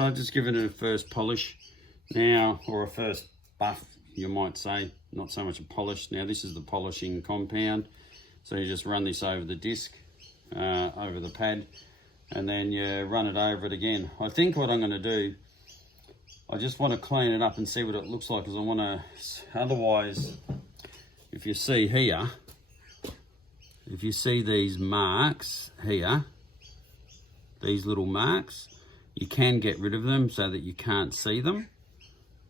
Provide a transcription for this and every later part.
I'll just give it a first polish now, or a first buff, you might say. Not so much a polish. Now this is the polishing compound. So you just run this over the disc, over the pad, and then you run it over it again. I think what I'm going to do, I just want to clean it up and see what it looks like, because I want to, otherwise, if you see here, if you see these marks here, these little marks, you can get rid of them so that you can't see them,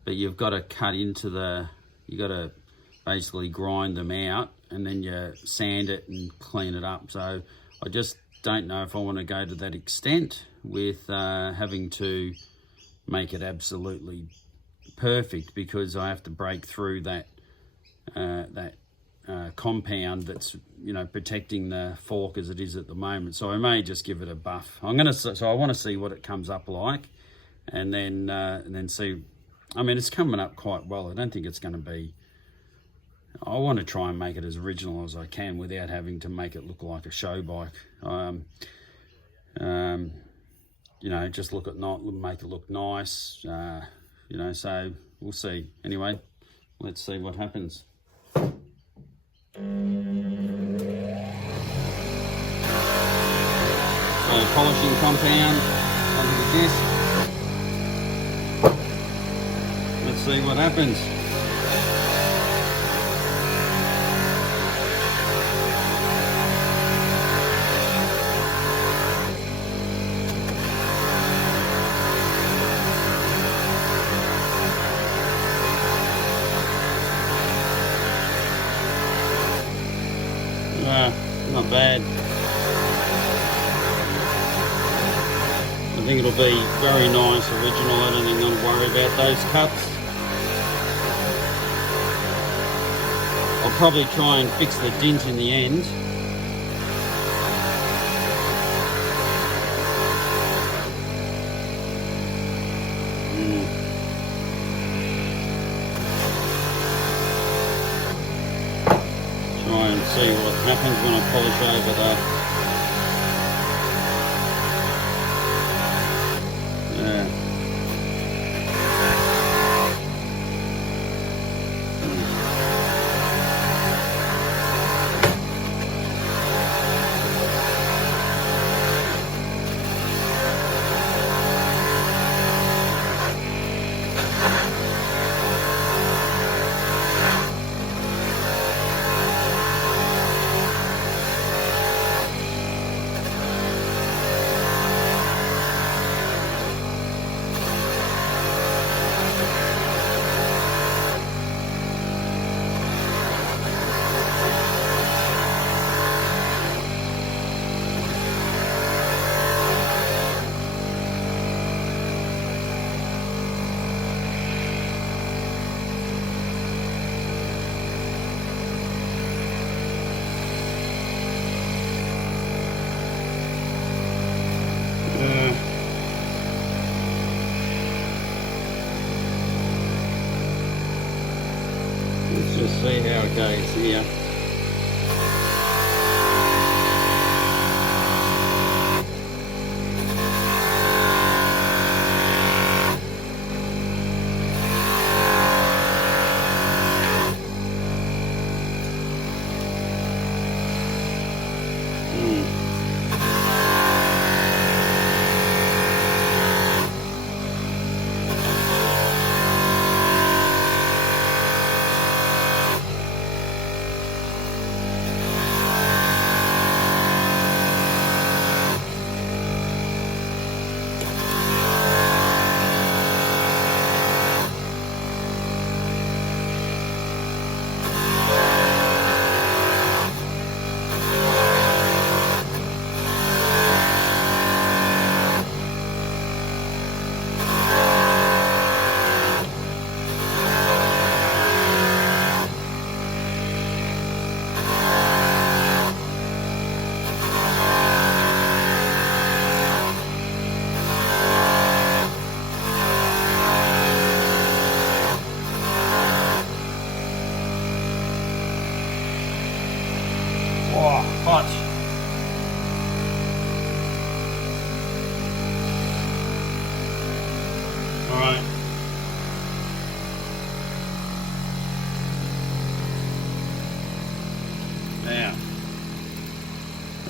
but you've got to cut into the, you got to basically grind them out, and then you sand it and clean it up. So I just don't know if I want to go to that extent with having to make it absolutely perfect, because I have to break through that compound that's, you know, protecting the fork as it is at the moment. So I may just give it a buff. So I want to see what it comes up like, and then see. I mean, it's coming up quite well. I don't think it's going to be, I want to try and make it as original as I can without having to make it look like a show bike. You know, just make it look nice. You know, so we'll see. Anyway, let's see what happens. So polishing compound onto the disc. Let's see what happens. Not bad. I think it'll be very nice, original. I don't think I'm going to worry about those cuts. I'll probably try and fix the dent in the end. Try and see what happens when I polish over the let's just see how it goes here.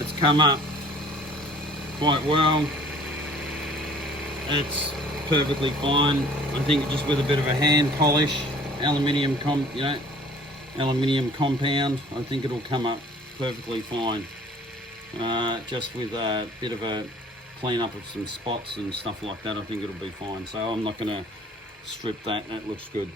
It's come up quite well. It's perfectly fine. I think just with a bit of a hand polish, aluminium compound, I think it'll come up perfectly fine. Just with a bit of a clean up of some spots and stuff like that, I think it'll be fine. So I'm not going to strip that. That looks good.